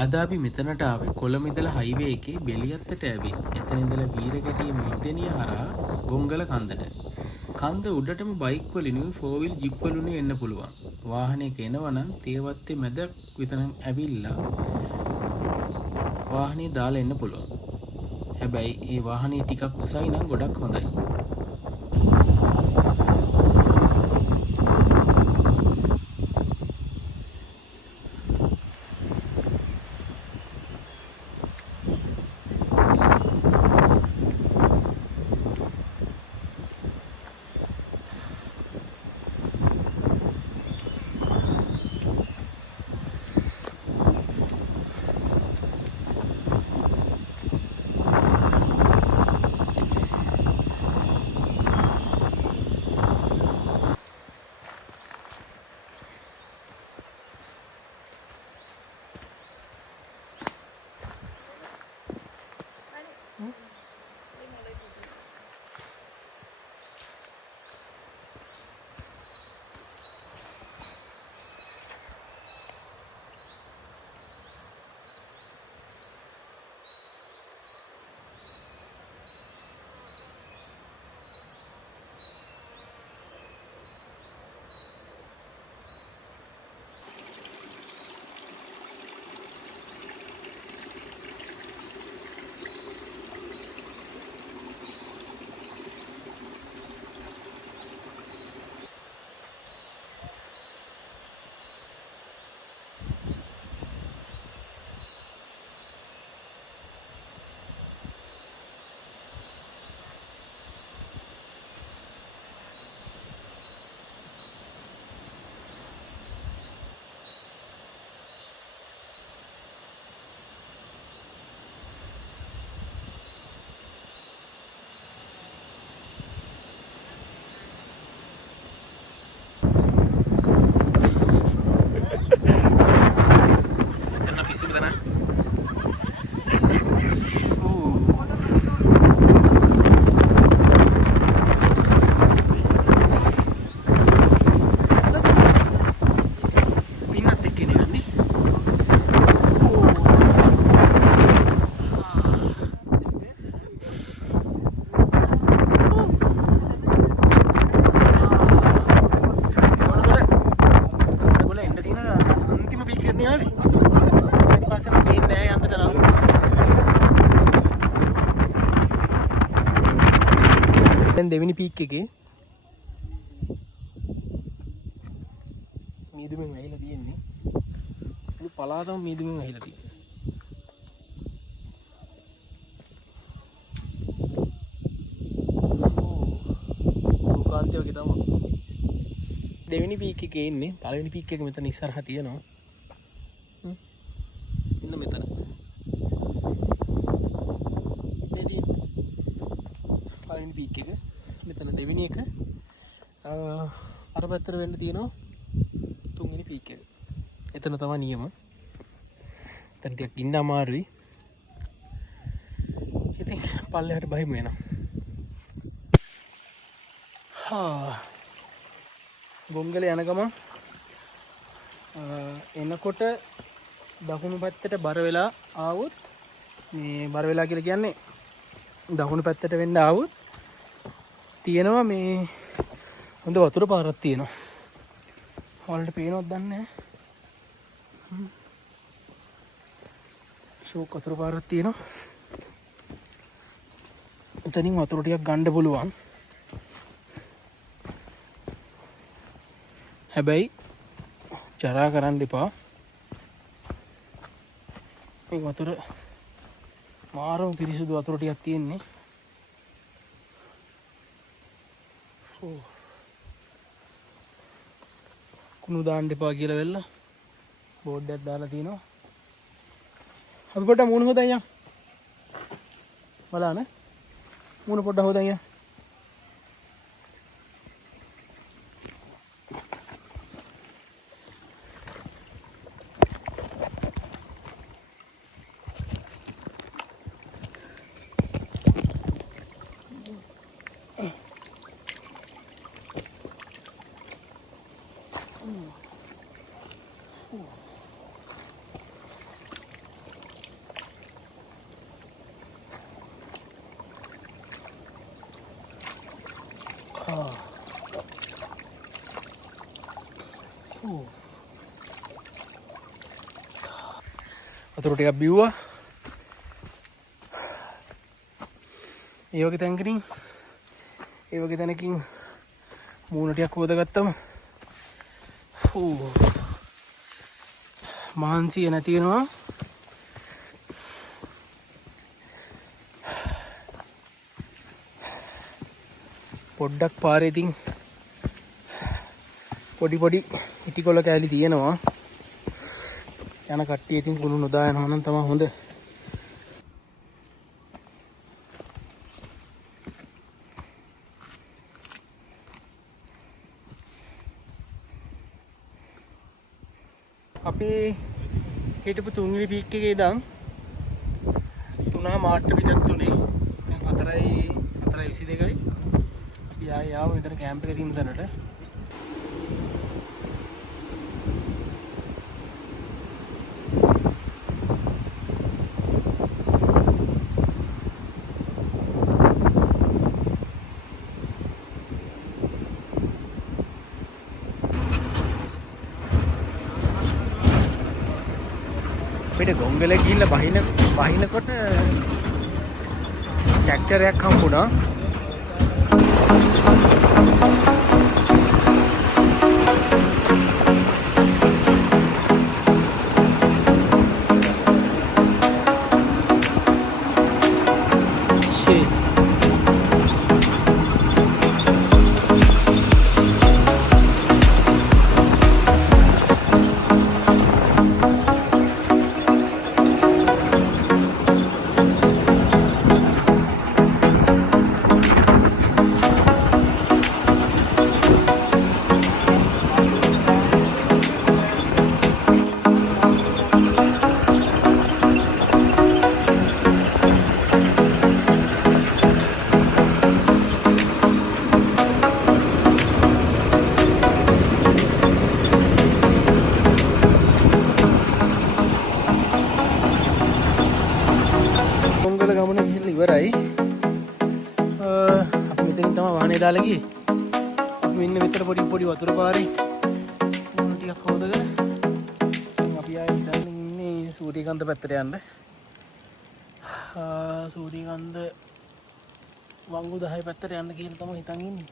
අද අපි මෙතනට ආවේ කොළඹ ඉඳලා හයිවේ එකේ බෙලියත්තට ඇවිත් එතන ඉඳලා වීරකැටිය මුද්දෙනිය හරහා ගොංගල කන්දට. කන්ද උඩටම බයික් වලිනුයි 4 wheel ජිප් වලිනුයි එන්න පුළුවන්. වාහනයක එනවනම් තේවත්තේ මැද විතරක් ඇවිල්ලා වාහනේ දාලා එන්න පුළුවන්. හැබැයි ඒ වාහනේ ටිකක් උසයි නම් ගොඩක් හොඳයි. දෙවෙනි පීක් එකේ මීදුමෙන් වැහිලා තියෙන්නේ. මුළු පළාතම මීදුමෙන් වැහිලා තියෙන්නේ. දුකාන්තය වගේ තමයි. දෙවෙනි පීක් එකේ ඉන්නේ. පළවෙනි පීක් එක මෙතන ඉස්සරහා තියෙනවා. ඉන්න මෙතන. ඉතින් පළවෙනි පීක් එක මෙතන දෙවෙනි එක අර පැත්තට වෙන්න තියෙනවා තුන්වෙනි පීක් එක. එතන තමයි නියම. එතන ටිකක් ඉන්න අමාරුයි. ඉතින් පල්ලෙහාට බහිමු එනවා. ගොංගල යන ගමන් එනකොට දකුණු පැත්තට බර වෙලා ආවොත් මේ බර වෙලා කියලා කියන්නේ දකුණු පැත්තට වෙන්න ආවොත් තියෙනවා මේ හොඳ වතුර පාරක් තියෙනවා. ඔයාලට පේනවද දන්නේ නැහැ. ෂෝක් වතුර පාරක් තියෙනවා. එතනින් වතුර ටිකක් ගන්න පුළුවන්. හැබැයි ජරා කරන්න එපා. මේ වතුර මාරම පිරිසුදු වතුර ටිකක් තියෙන්නේ. කුණු දාන්න එපා කියලා වෙලා බෝඩ් එකක් දාලා තිනවා. අපි පොඩ්ඩක් මූණ හොදන් යන්න. බලන්න. මූණ පොඩ්ඩක් හොදන් යන්න. වතුර ටිකක් බිව්වා. ඒ වගේ තැනකින් මූණ ටිකක් හොදගත්තම මහන්සිය නැති වෙනවා. පොඩ්ඩක් පාරේ ඉතින් පොඩි ඉටිකොල කෑලි තියෙනවා. යන කට්ටිය ඉතින් කුණු නොදා යනවා නම් තමයි හොඳ. අපි හිටපු තුන්වෙනි පීක් එකේ ඉඳන් 3 මාට්ට පිටත් උනේ. දැන් 4:22යි. අපි ආයෙ ආව මෙතන කැම්ප් එකේ තියෙන තැනට. අපිට ගොංගල ගිහිල්ලා බහිනකොට ට්‍රැක්ටරයක් හම්බුණා. ගොංගල ගමන ගිහිල්ලා ඉවරයි. අපි මෙතනින් තමයි වාහනේ දාලා ගියේ. අපි ඉන්නේ මෙතන පොඩි වතුර පාරේ. මොන ටිකක් හොදගෙන. අපි ආයෙත් දැන් ඉන්නේ සූරියකන්ද පැත්තට යන්න. සූරියකන්ද වංගු 10 පැත්තට යන්න කියලා තමයි හිතන් ඉන්නේ.